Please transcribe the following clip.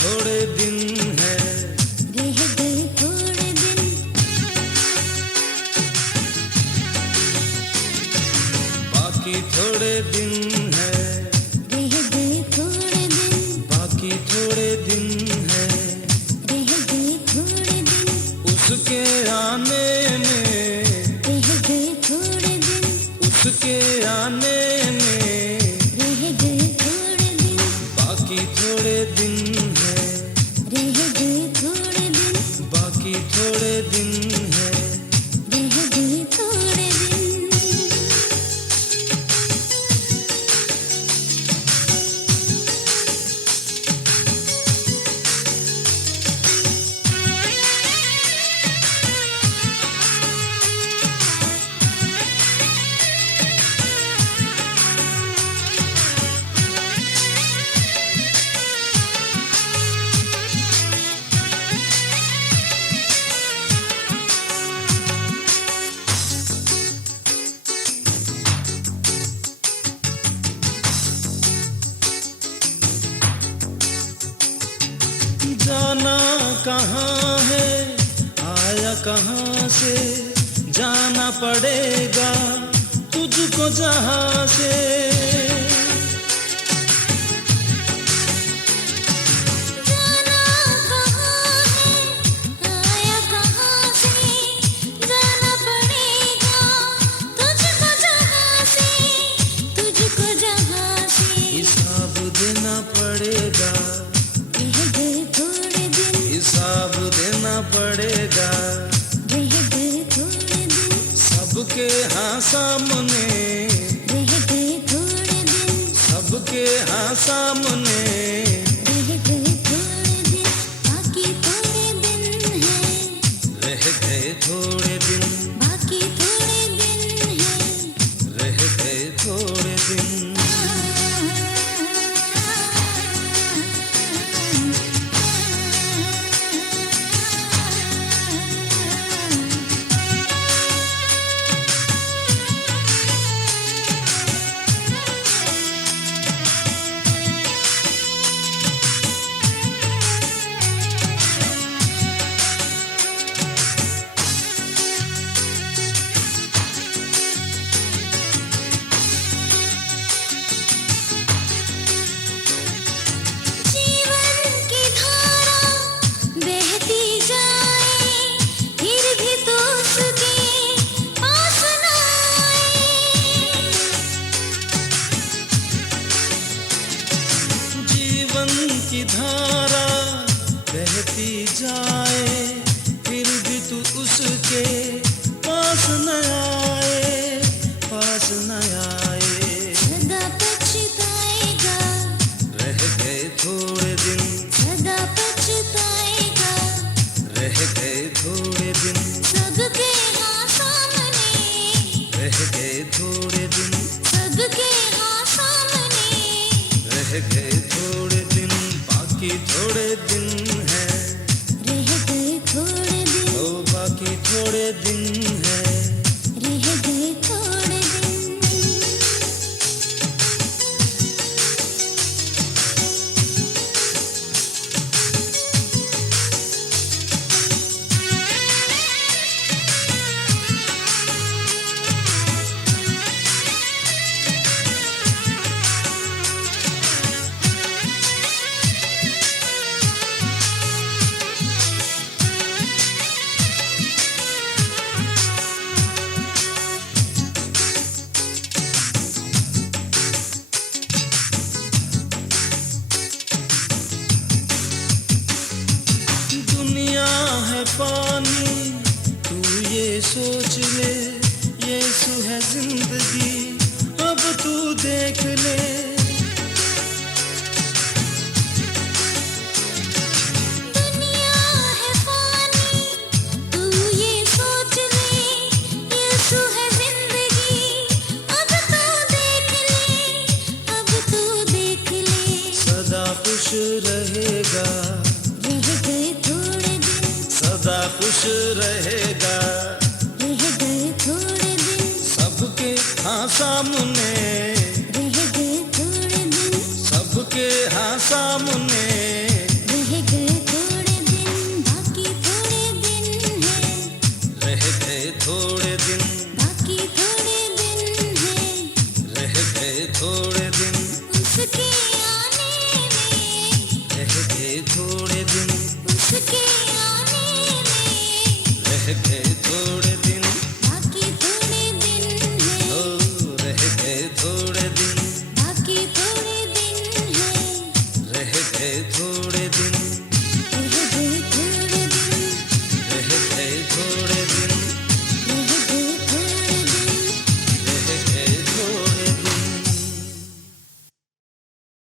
थोड़े दिन है, रह गए थोड़े दिन, बाकी थोड़े दिन है, रह गए थोड़े दिन, बाकी थोड़े दिन है, रह गए थोड़े दिन, उसके आने में, रह गए थोड़े दिन, उसके आने में, रह गए थोड़े दिन, बाकी थोड़े दिन है, रह गए थोड़े दिन, बाकी थोड़े दिन है। रह गए थोड़े दिन। जाना कहाँ है, आया कहाँ से, जाना पड़ेगा तुझको जहाँ से। जाना कहाँ है, आया कहाँ से, जाना पड़ेगा तुझको जहाँ से, तुझको जहाँ से। हिसाब देना पड़ेगा, रह गए थोड़े दिन, हिसाब देना पड़ेगा, रह गए थोड़े दिन, सबके हाँ सामने, रह गए थोड़े दिन, सबके हाँ सामने। रह गए थोड़े दिन, बाकी थोड़े दिन है, रह गए थोड़े दिन, बाकी थोड़े दिन है। रह गए थोड़े दिन। जीवन की धारा बहती जाए, फिर भी तो उसके पास न आए। जीवन की धारा बहती जाए, फिर भी तू उसके पास न आए, पास न आए। सदा पछताएगा, रह गए थोड़े दिन, सदा पछताएगा, रह गए थोड़े दिन, सबके हाँ सामने, रह गए थोड़े दिन, सबके हाँ सामने। रह गए थोड़े दिन, बाकी थोड़े दिन है, रह गए थोड़े दिन, ओ बाकी थोड़े दिन है। रह गए थोड़े दिन। दुनिया है पानी, तू ये सोच ले, यीशु है जिंदगी, अब तू देख ले। दुनिया है पानी, तू ये सोच ले, यीशु है जिंदगी, अब तू देख ले, अब तू देख ले। सदा खुश रहेगा, रह गए थोड़े दिन, सदा खुश रहेगा, रह गए थोड़े दिन, सबके हाँ सामने, रह गए थोड़े दिन, सबके हाँ सामने।